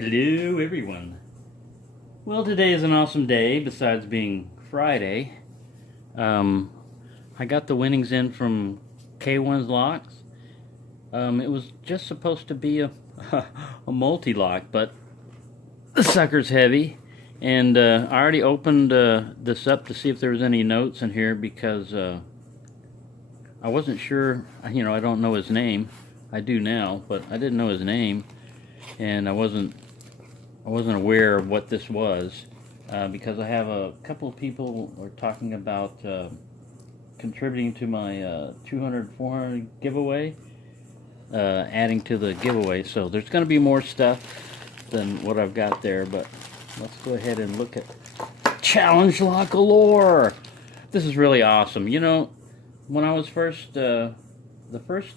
Hello everyone. Well, today is an awesome day besides being Friday. Um, I got the winnings in from K1's locks. It was just supposed to be a, a multi-lock, but the sucker's heavy. And I already opened this up to see if there was any notes in here because I wasn't sure, I don't know his name. I do now, but I didn't know his name. And I wasn't aware of what this was because I have a couple of people who are talking about contributing to my 200 400 giveaway, adding to the giveaway. So there's going to be more stuff than what I've got there, but let's go ahead and look at challenge lock galore. This is really awesome. When I was first the first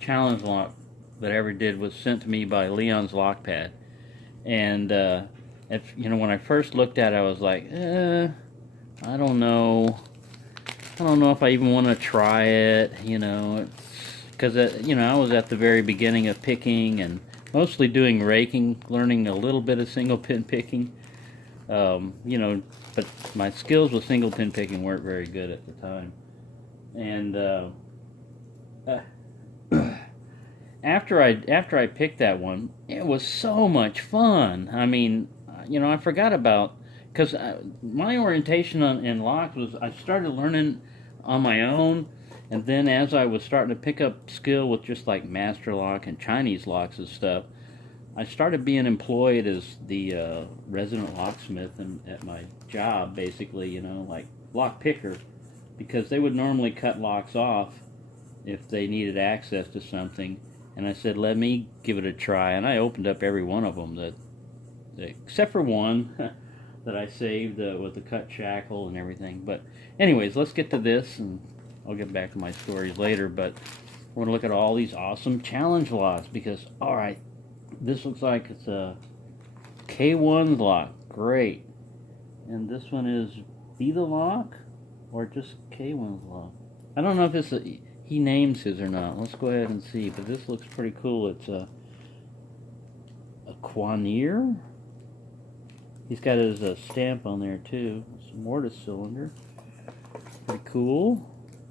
challenge lock that I ever did was sent to me by Leon's Lockpad. And when I first looked at it, I was like, I don't know if I even want to try it, because I was at the very beginning of picking and mostly doing raking, learning a little bit of single pin picking, but my skills with single pin picking weren't very good at the time. And after I picked that one, it was so much fun. I mean, I forgot about, because my orientation in locks was I started learning on my own, and then as I was starting to pick up skill with just like master lock and Chinese locks and stuff, I started being employed as the resident locksmith at my job, basically, like lock picker, because they would normally cut locks off if they needed access to something. And I said, let me give it a try. And I opened up every one of them, except for one that I saved with the cut shackle and everything. But anyways, let's get to this, and I'll get back to my stories later. But I want to look at all these awesome challenge locks because, all right, this looks like it's a K1 lock. Great. And this one is Be the Lock or just K1's lock. I don't know if it's he names his or not. Let's go ahead and see. But this looks pretty cool. It's a Quanier. He's got his stamp on there too. It's a mortise cylinder. Pretty cool.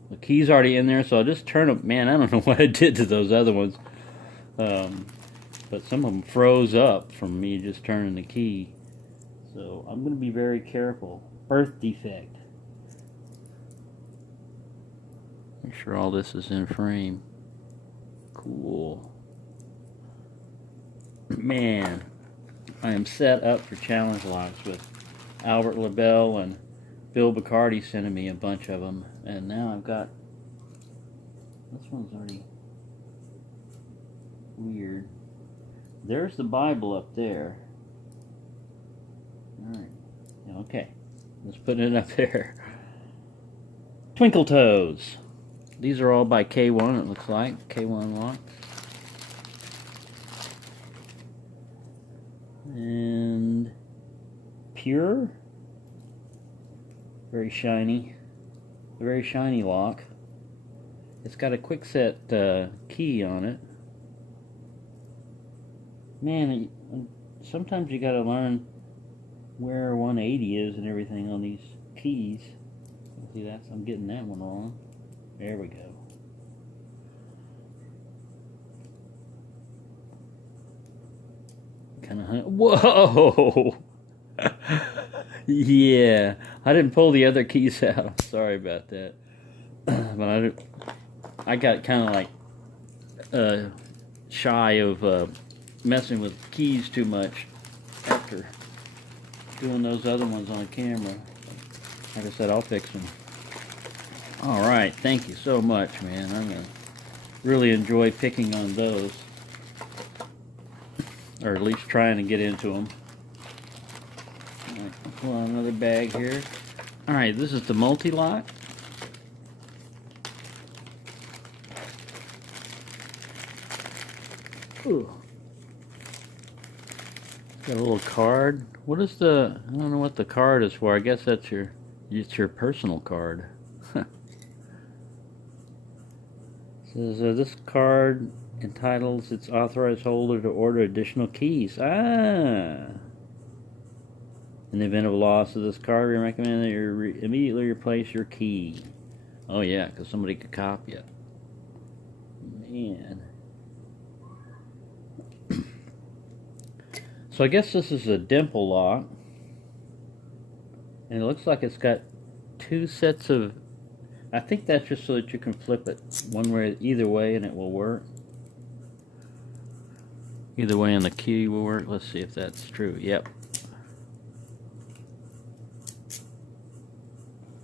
The key's already in there, so I'll just turn them. Man, I don't know what I did to those other ones. But some of them froze up from me just turning the key. So I'm going to be very careful. Birth defect. Make sure all this is in frame. Cool. Man, I am set up for challenge locks with Albert LaBelle and Bill Bacardi sending me a bunch of them. And now I've got... This one's already weird. There's the Bible up there. Alright. Okay. Let's put it up there. Twinkle Toes. These are all by K1, it looks like. K1 locks. And Pure. Very shiny. A very shiny lock. It's got a quick set key on it. Man, sometimes you gotta learn where 180 is and everything on these keys. See, I'm getting that one wrong. There we go. Kind of whoa! Yeah, I didn't pull the other keys out. I'm sorry about that. But I got kind of like shy of messing with keys too much after doing those other ones on camera. Like I said, I'll fix them. Alright, thank you so much, man. I'm going to really enjoy picking on those. Or at least trying to get into them. Alright, pull out another bag here. Alright, this is the multi-lock. Ooh. Got a little card. What is I don't know what the card is for. I guess it's your personal card. Says this card entitles its authorized holder to order additional keys. Ah! In the event of a loss of this card, we recommend that you immediately replace your key. Oh yeah, because somebody could copy it. Man. So I guess this is a dimple lock. And it looks like it's got two sets of... I think that's just so that you can flip it one way, either way, and it will work. Either way and the key will work. Let's see if that's true. Yep.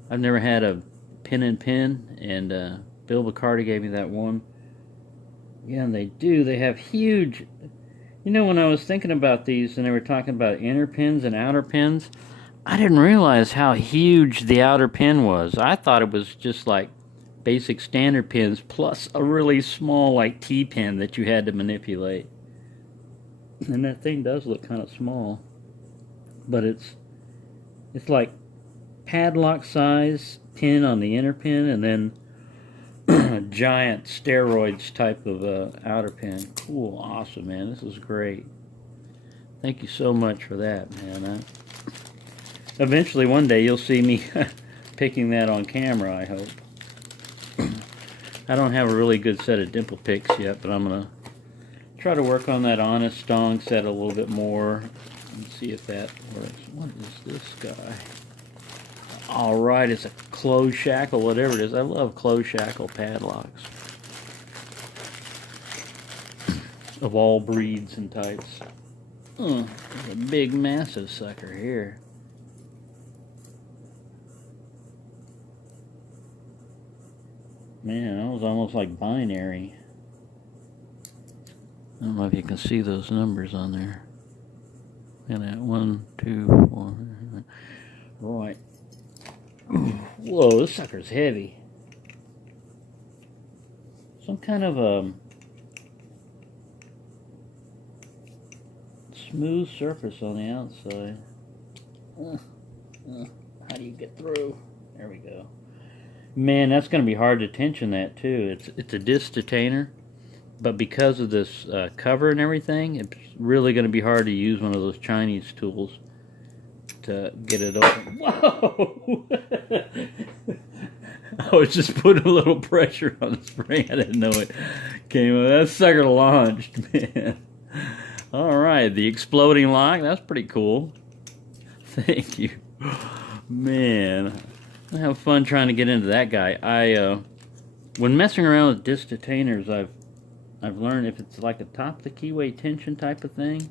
I've never had a pin and pin, and Bill Bacardi gave me that one. Yeah, and they do. They have huge... You know, when I was thinking about these and they were talking about inner pins and outer pins, I didn't realize how huge the outer pin was. I thought it was just like basic standard pins plus a really small like T-pin that you had to manipulate. And that thing does look kind of small. But it's like padlock size pin on the inner pin and then giant steroids type of outer pin. Cool, awesome, man. This is great. Thank you so much for that, man. Eventually, one day, you'll see me picking that on camera, I hope. I don't have a really good set of dimple picks yet, but I'm going to try to work on that honest stong set a little bit more and see if that works. What is this guy? Alright, it's a closed shackle, whatever it is. I love closed shackle padlocks. Of all breeds and types. There's a big, massive sucker here. Man, that was almost like binary. I don't know if you can see those numbers on there. And that 1, 2, 4. Right. Whoa, this sucker's heavy. Some kind of smooth surface on the outside. How do you get through? There we go. Man, that's going to be hard to tension that too. It's a disc detainer, but because of this cover and everything, it's really going to be hard to use one of those Chinese tools to get it open. Whoa! I was just putting a little pressure on the spring. I didn't know it came up. That sucker launched, man. Alright, the exploding lock. That's pretty cool. Thank you. Man, I have fun trying to get into that guy. When messing around with disc detainers, I've learned if it's like a top of the keyway tension type of thing,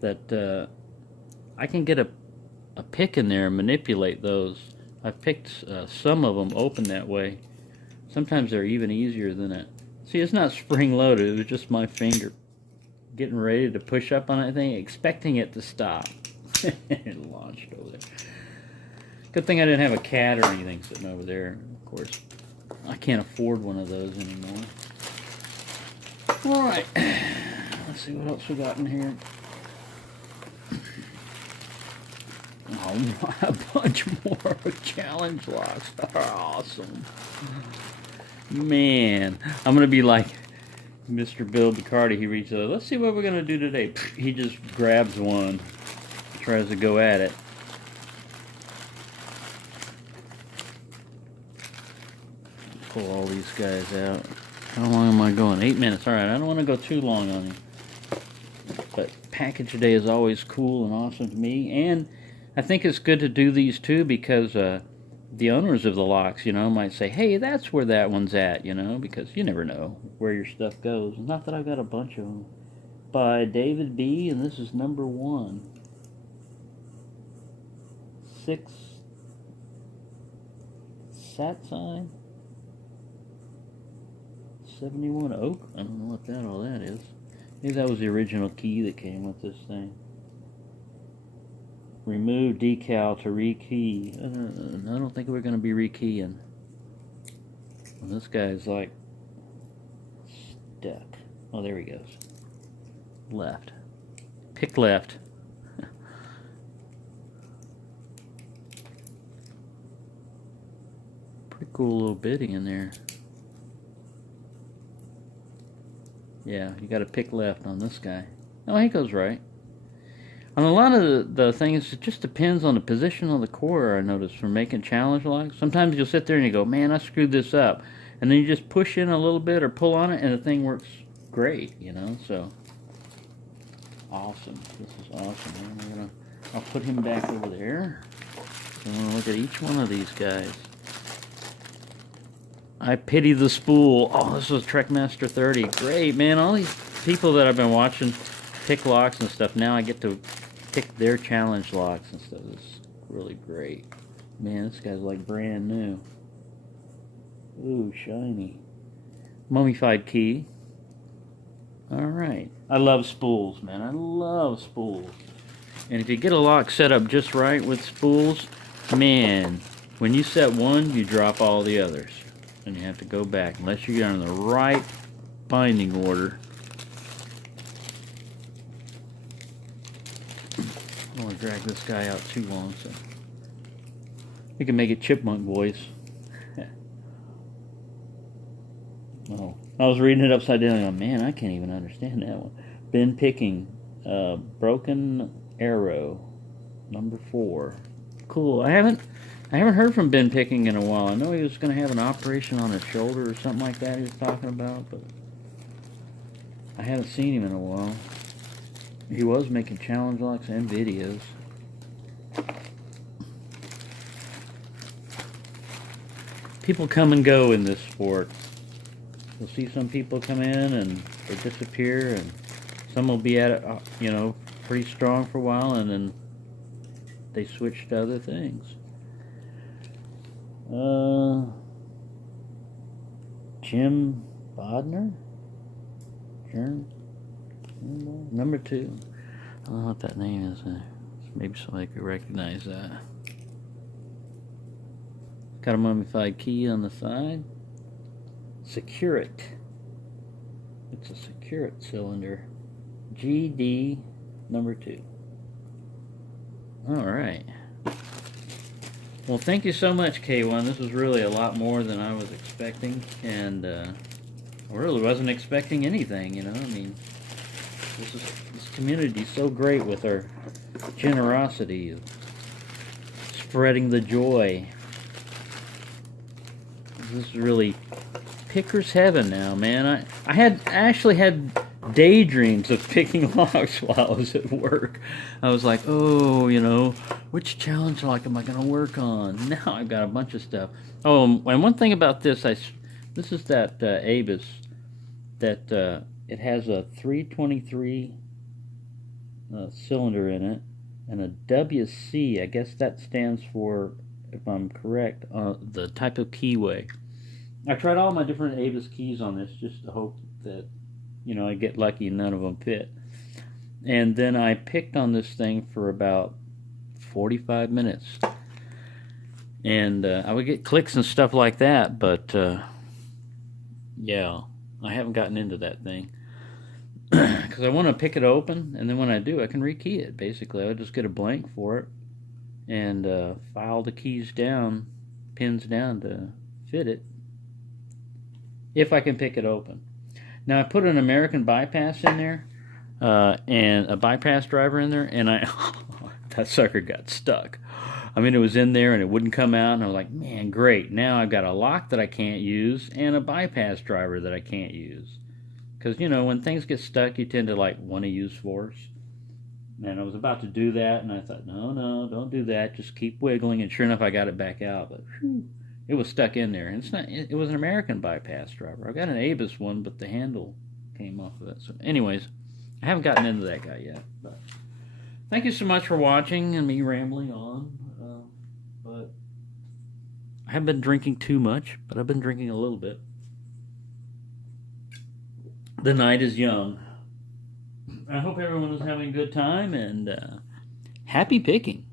that I can get a pick in there and manipulate those. I've picked some of them open that way. Sometimes they're even easier than it. See, it's not spring loaded. It was just my finger getting ready to push up on that thing, expecting it to stop. It launched over there. Good thing I didn't have a cat or anything sitting over there. Of course, I can't afford one of those anymore. Alright, let's see what else we got in here. Oh, a bunch more challenge locks. Awesome. Man, I'm going to be like Mr. Bill Bacardi. He reaches out, let's see what we're going to do today. He just grabs one, tries to go at it. Pull all these guys out. How long am I going? 8 minutes. Alright, I don't want to go too long on you. But package day is always cool and awesome to me. And I think it's good to do these too because the owners of the locks, you know, might say, hey, that's where that one's at, you know, because you never know where your stuff goes. Not that I've got a bunch of them. By David B., and this is number 1. 6 sat sign. 71 oak. I don't know what all that is. Maybe that was the original key that came with this thing. Remove decal to rekey. I don't think we're going to be rekeying. Well, this guy's like stuck. Oh, there he goes. Left. Pick left. Pretty cool little bitty in there. Yeah, you got to pick left on this guy. Oh, he goes right. On a lot of the things, it just depends on the position of the core, I notice, for making challenge locks. Sometimes you'll sit there and you go, man, I screwed this up. And then you just push in a little bit or pull on it, and the thing works great, you know, so. Awesome. This is awesome. I'll put him back over there. I want to look at each one of these guys. I pity the spool. Oh, this is Trekmaster 30. Great, man. All these people that I've been watching pick locks and stuff, now I get to pick their challenge locks and stuff. It's really great. Man, this guy's like brand new. Ooh, shiny. Mummified key. Alright. I love spools, man. I love spools. And if you get a lock set up just right with spools, man, when you set one, you drop all the others. And you have to go back, unless you get in the right binding order. I don't want to drag this guy out too long, so you can make it chipmunk voice. Oh, I was reading it upside down and I go, man, I can't even understand that one. Ben Picking, Broken Arrow, number 4. Cool. I haven't heard from Ben Picking in a while. I know he was going to have an operation on his shoulder or something like that he was talking about, but I haven't seen him in a while. He was making challenge locks and videos. People come and go in this sport. You'll see some people come in and they disappear, and some will be at it, you know, pretty strong for a while, and then they switch to other things. Jim Bodner? Number 2. I don't know what that name is. Maybe somebody could recognize that. Got a mummified key on the side. Securite. It's a Securite cylinder. GD number 2. Alright. Well, thank you so much, K1. This was really a lot more than I was expecting, and I really wasn't expecting anything, you know. I mean, this community is so great with our generosity, spreading the joy. This is really picker's heaven now, man. I actually had daydreams of picking locks while I was at work. I was like, oh, you know, which challenge lock am I going to work on? Now I've got a bunch of stuff. Oh, and one thing about this, this is that Avis that it has a 323 cylinder in it, and a WC. I guess that stands for, if I'm correct, the type of keyway. I tried all my different Avis keys on this just to hope that, you know, I get lucky and none of them fit. And then I picked on this thing for about 45 minutes. And I would get clicks and stuff like that, but yeah, I haven't gotten into that thing. Because I want to pick it open, and then when I do, I can rekey it, basically. I'll just get a blank for it and file the keys down, pins down to fit it, if I can pick it open. Now, I put an American bypass in there, and a bypass driver in there, and that sucker got stuck. I mean, it was in there, and it wouldn't come out, and I was like, man, great. Now I've got a lock that I can't use, and a bypass driver that I can't use. Because, you know, when things get stuck, you tend to, like, want to use force. And I was about to do that, and I thought, no, don't do that. Just keep wiggling, and sure enough, I got it back out. But whew, it was stuck in there. And it was an American bypass driver. I've got an Avis one, but the handle came off of it. So anyways, I haven't gotten into that guy yet. But thank you so much for watching and me rambling on. But I haven't been drinking too much, but I've been drinking a little bit. The night is young. I hope everyone is having a good time, and happy picking.